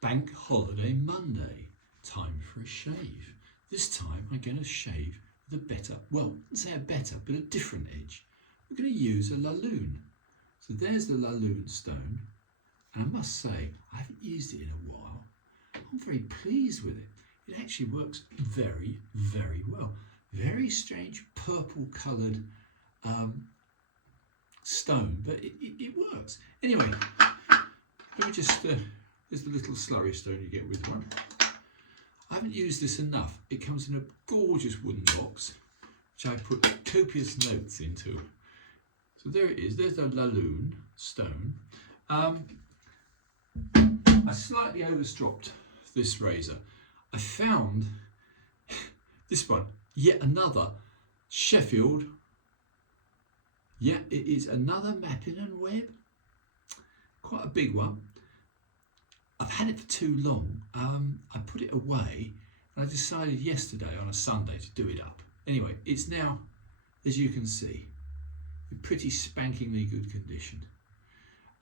Bank holiday Monday. Time for a shave. This time I'm going to shave with a better, well, I wouldn't say a better, but a different edge. We're going to use a Lune. So there's the Lune stone. And I must say, I haven't used it in a while. I'm very pleased with it. It actually works very, very well. Very strange purple coloured stone, but it works. Anyway, let me just, there's the little slurry stone you get with one. I haven't used this enough. It comes in a gorgeous wooden box, which I put copious notes into. So there it is, there's the Lune stone. I slightly overstropped this razor. I found this one, yet another Sheffield. Yeah, it is another Mappin&Webb. Quite a big one. I've had it for too long. I put it away and I decided yesterday on a Sunday to do it up. Anyway, it's now, as you can see, in pretty spankingly good condition.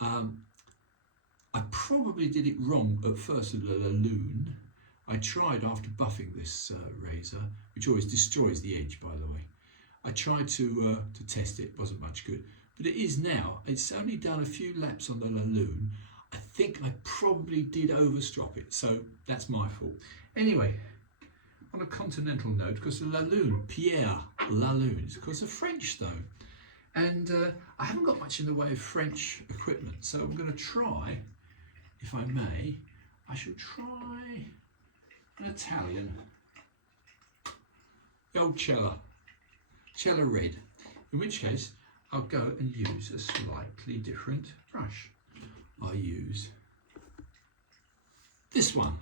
I probably did it wrong at first with the Lune. I tried after buffing this razor, which always destroys the edge, by the way. I tried to test it, wasn't much good. But it is now. It's only done a few laps on the Lune. I think I probably did overstrop it, so that's my fault. Anyway, on a continental note, because the Lune, Pierre Lune, is of course a French stone. And I haven't got much in the way of French equipment, so I'm going to try, if I may, I shall try an Italian, the old Cella Red, in which case I'll go and use a slightly different brush. I use this one,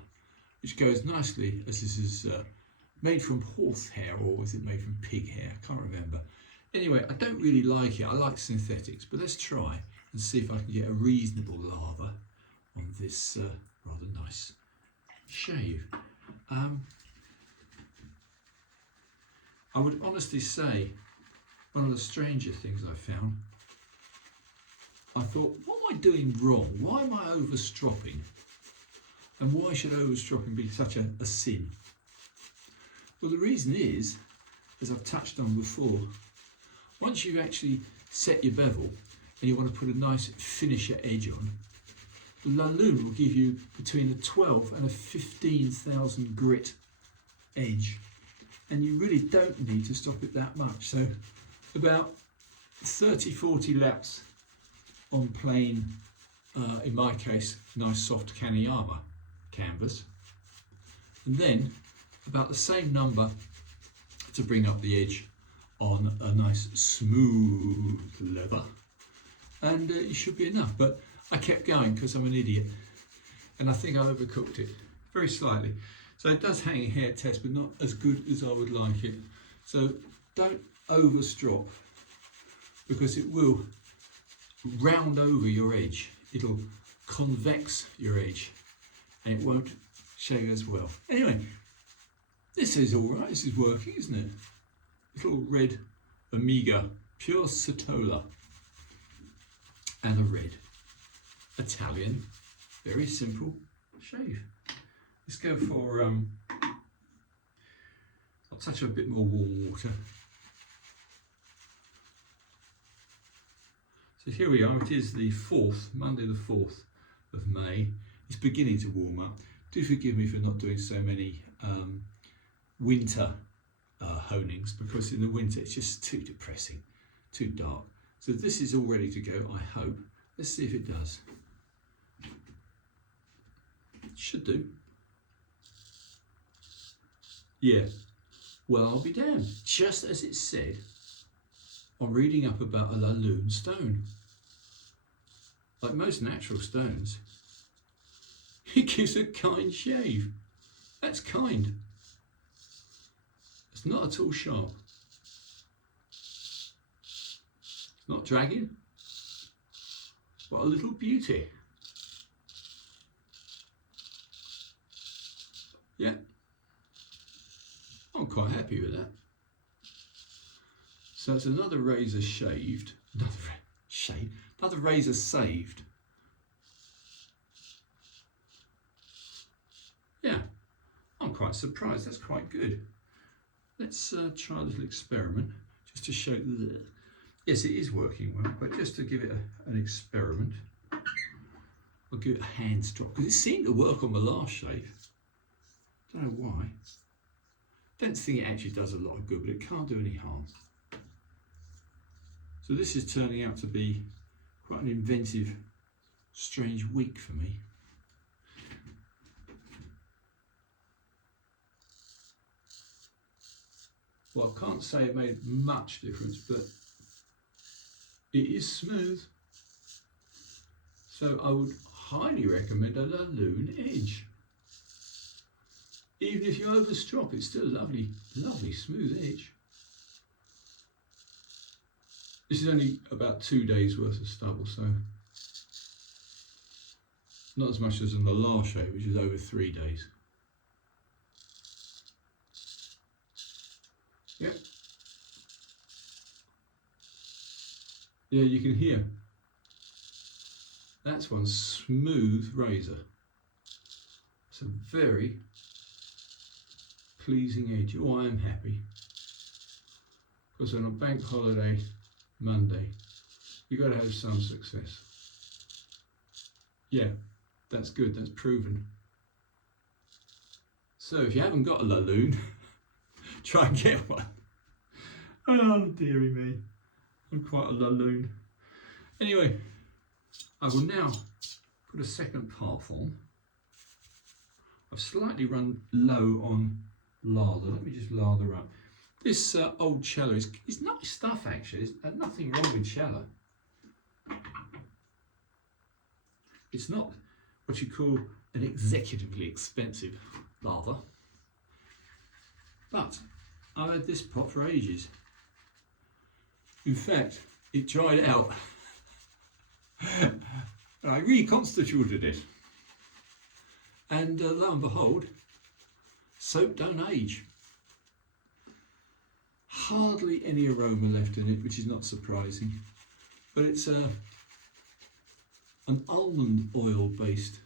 which goes nicely, as this is made from horse hair, or was it made from pig hair? I can't remember. Anyway, I don't really like it. I like synthetics, but let's try and see if I can get a reasonable lather on this rather nice shave. I would honestly say one of the stranger things I found, I thought, what am I doing wrong? Why am I overstropping? And why should overstropping be such a sin? Well, the reason is, as I've touched on before, once you've actually set your bevel and you want to put a nice finisher edge on, the Lune will give you between a 12 and a 15,000 grit edge. And you really don't need to stop it that much. So about 30-40 laps on plain, in my case, nice soft Kaniyama canvas. And then about the same number to bring up the edge on a nice smooth leather. And it should be enough. But I kept going because I'm an idiot. And I think I overcooked it very slightly. So it does hang a hair test, but not as good as I would like it. So don't overstrop, because it will round over your edge. It'll convex your edge and it won't shave as well. Anyway, this is all right. This is working, isn't it? Little red Amiga, pure Satola, and a red Italian, very simple shave. Let's go for, I'll touch a bit more warm water. So here we are, it is the 4th, Monday the 4th of May. It's beginning to warm up. Do forgive me for not doing so many winter honings, because in the winter it's just too depressing, too dark. So this is all ready to go, I hope. Let's see if it does. It should do. Yeah, well, I'll be damned. Just as it said on reading up about a Lune stone. Like most natural stones, it gives a kind shave. That's kind. It's not at all sharp. It's not dragging. What a little beauty. Yeah. I'm quite happy with that. So it's another razor shaved, another razor saved. quite surprised. That's quite good. Let's try a little experiment just to show that, yes, it is working well, but just to give it an experiment, I'll give it a hand strop, because it seemed to work on the last shave. Don't know why. Don't think it actually does a lot of good, but it can't do any harm. So this is turning out to be quite an inventive, strange week for me. Well, I can't say it made much difference, but it is smooth. So I would highly recommend a Lune edge. Even if you overstrop, it's still a lovely, lovely smooth edge. This is only about 2 days worth of stubble, so not as much as in the last shave, which is over 3 days. Yep. Yeah, you can hear. That's one smooth razor. It's a very pleasing edge. Oh, I am happy. Because on a bank holiday Monday, you've got to have some success. Yeah, that's good, that's proven. So if you haven't got a Lune, try and get one. Oh dearie me, I'm quite a Lune. Anyway, I will now put a second part on. I've slightly run low on lather. Let me just lather up. This old cello is nice stuff actually. There's nothing wrong with cello. It's not what you call an executively expensive lather. But I've had this pot for ages. In fact, it dried out. And I reconstituted it. And lo and behold, soap don't age. Hardly any aroma left in it, which is not surprising. But it's an almond oil based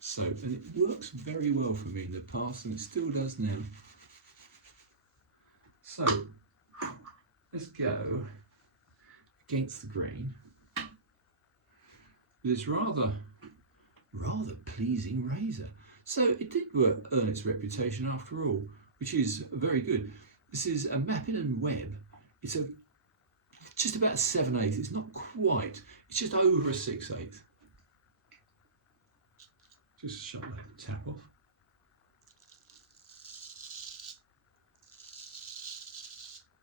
soap, and it works very well for me in the past, and it still does now. So let's go against the grain with this rather pleasing razor. So it did earn its reputation after all, which is very good. This is a Mappin&Webb. It's just about a 7/8. It's not quite. It's just over a 6/8. Just shut the tap off.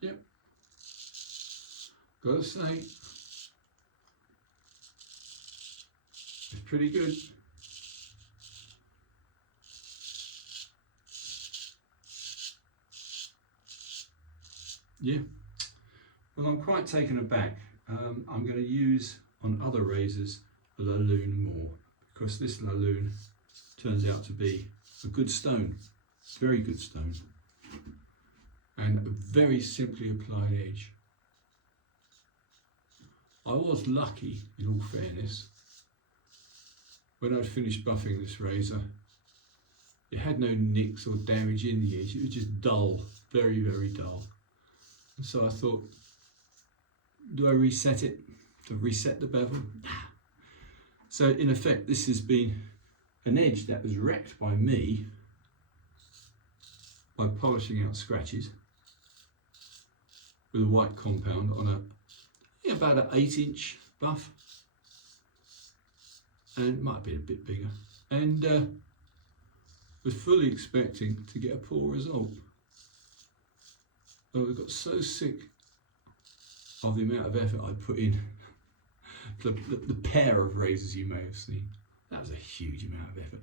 Yep. Gotta say, it's pretty good. Yeah. Well, I'm quite taken aback. I'm going to use on other razors the Lune more, because this Lune turns out to be a good stone, very good stone, and a very simply applied edge. I was lucky, in all fairness, when I'd finished buffing this razor, it had no nicks or damage in the edge. It was just dull, very, very dull. And so I thought, do I reset it? To reset the bevel? Nah. So in effect, this has been an edge that was wrecked by me by polishing out scratches with a white compound on about an 8-inch buff, and it might have been a bit bigger, and was fully expecting to get a poor result. But I got so sick of the amount of effort I put in. The pair of razors you may have seen, that was a huge amount of effort.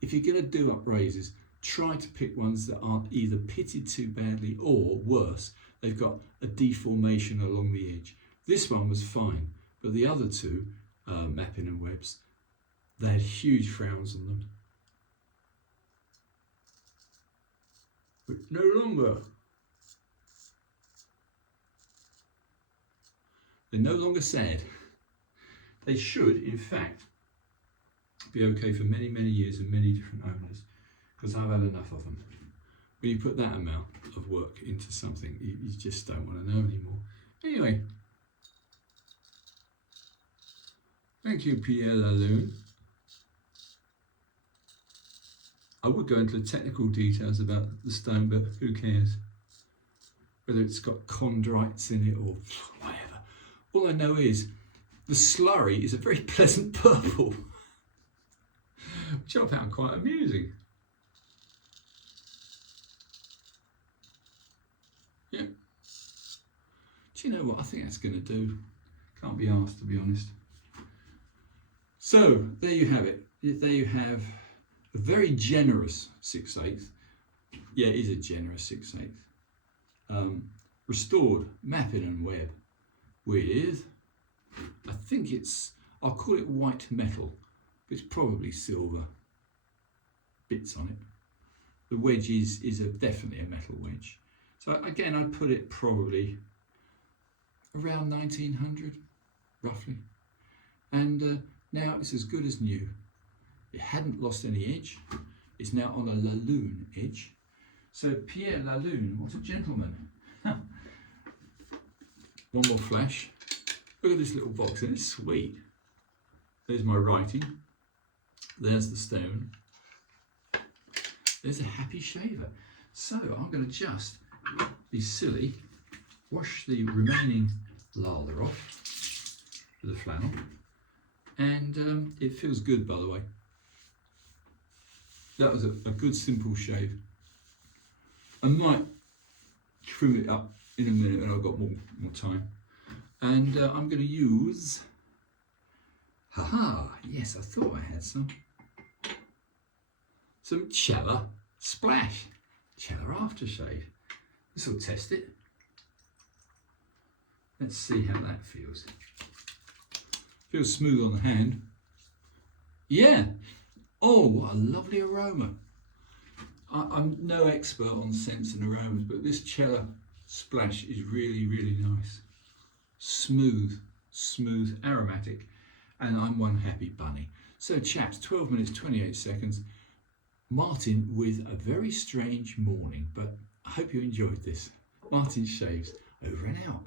If you're going to do up razors, try to pick ones that aren't either pitted too badly or worse, they've got a deformation along the edge. This one was fine, but the other two, Mappin&Webbs, they had huge frowns on them. But no longer. They're no longer sad. They should, in fact, be okay for many, many years and many different owners, because I've had enough of them. when you put that amount of work into something, you just don't want to know anymore. Anyway, thank you, Pierre Lune. I would go into the technical details about the stone, but who cares? Whether it's got chondrites in it or whatever. All I know is the slurry is a very pleasant purple, which I found quite amusing. Yeah. Do you know what? I think that's going to do. Can't be asked, to be honest. So, there you have it. There you have a very generous 6/8. Yeah, it is a generous 6/8. Restored Mappin&Webb with, I think it's, I'll call it white metal, but it's probably silver bits on it. The wedge is definitely a metal wedge. So again, I'd put it probably around 1900, roughly. And now it's as good as new. It hadn't lost any edge. It's now on a Lune edge. So Pierre Lune, what a gentleman. One more flash. Look at this little box, and it's sweet. There's my writing. There's the stone. There's a happy shaver. So I'm going to just be silly, wash the remaining lather off with a flannel, and it feels good, by the way. That was a good simple shave. I might trim it up in a minute when I've got more time. And I'm going to use, yes, I thought I had some Cella Splash, Cella Aftershave. This will test it. Let's see how that feels. Feels smooth on the hand. Yeah. Oh, what a lovely aroma. I'm no expert on scents and aromas, but this Cella Splash is really, really nice. Smooth, aromatic, and I'm one happy bunny. So chaps, 12 minutes, 28 seconds. Martin with a very strange morning, but I hope you enjoyed this. Martin Shaves, over and out.